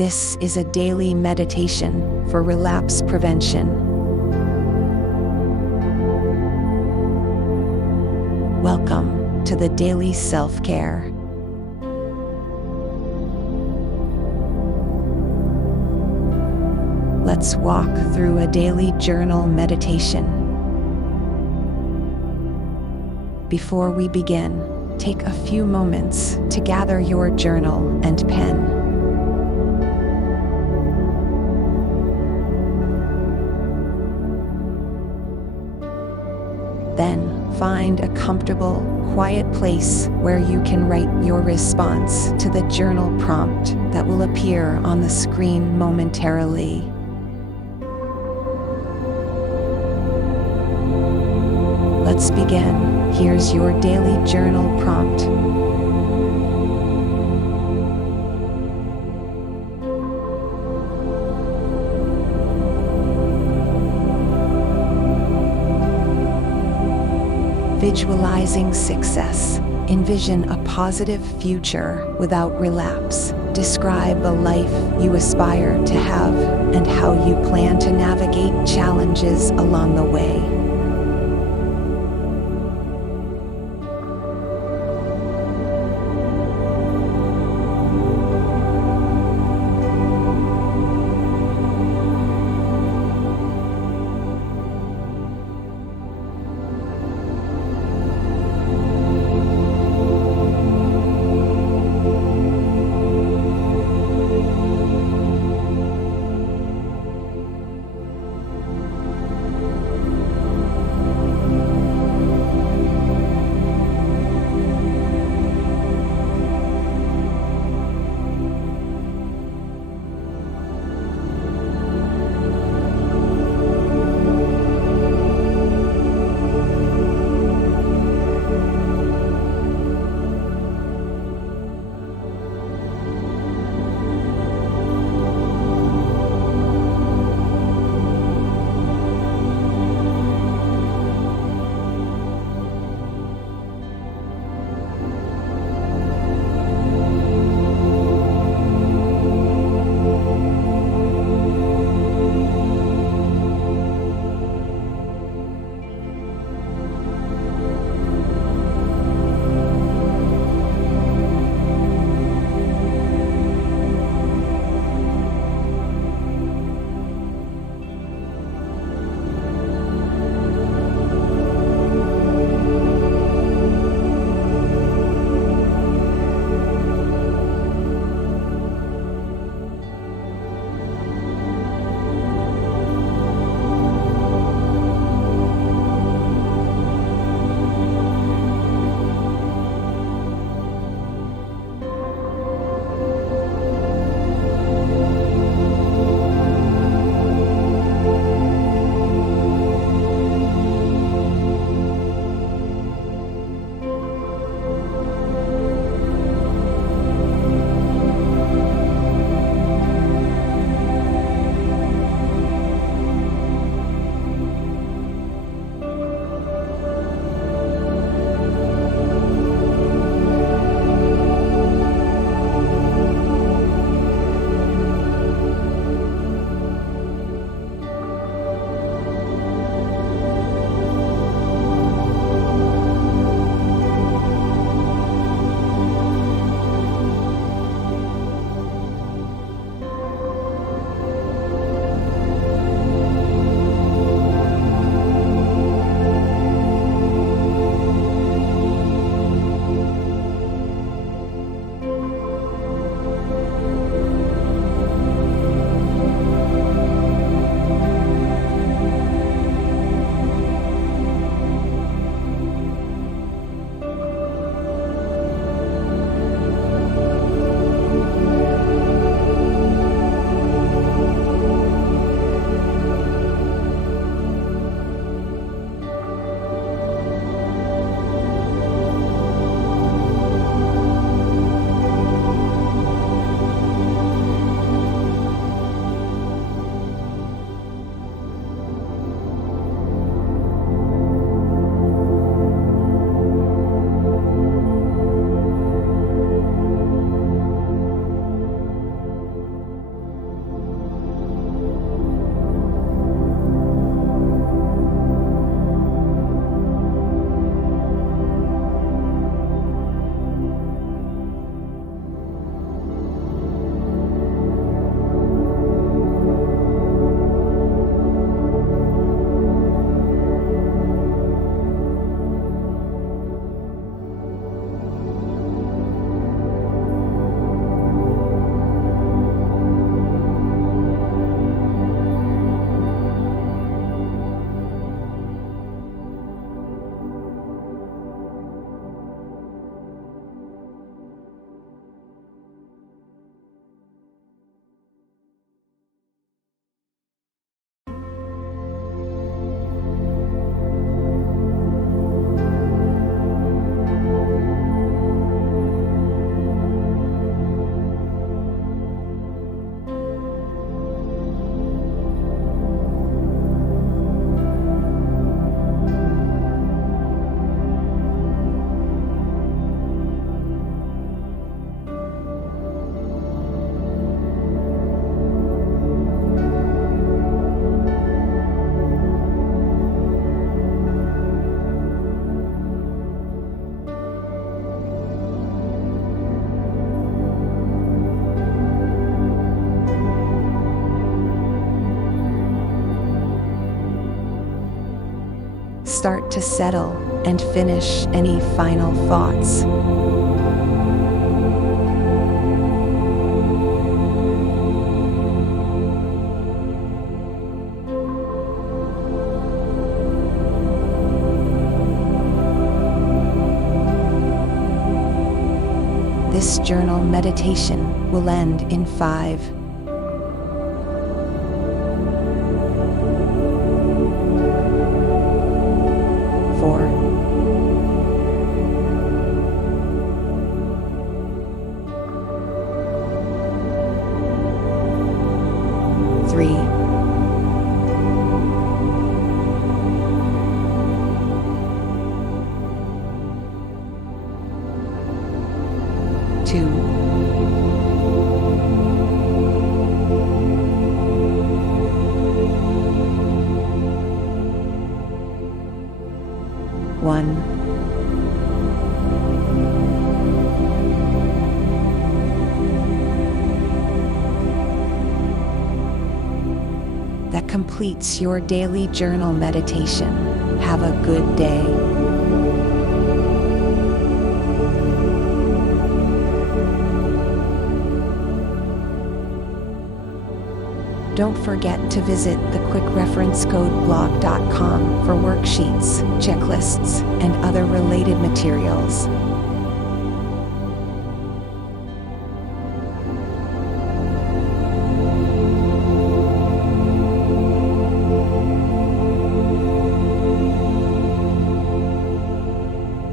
This is a daily meditation for relapse prevention. Welcome to the Daily Self-Care. Let's walk through a daily journal meditation. Before we begin, take a few moments to gather your journal and pen. Then, find a comfortable, quiet place where you can write your response to the journal prompt that will appear on the screen momentarily. Let's begin. Here's your daily journal prompt. Visualizing success. Envision a positive future without relapse. Describe the life you aspire to have and how you plan to navigate challenges along the way. start to settle and finish any final thoughts. This journal meditation will end in 5, 4, 3, 2, 1. That completes your daily journal meditation. Have a good day. Don't forget to visit thequickreferencecodeblog.com for worksheets, checklists, and other related materials.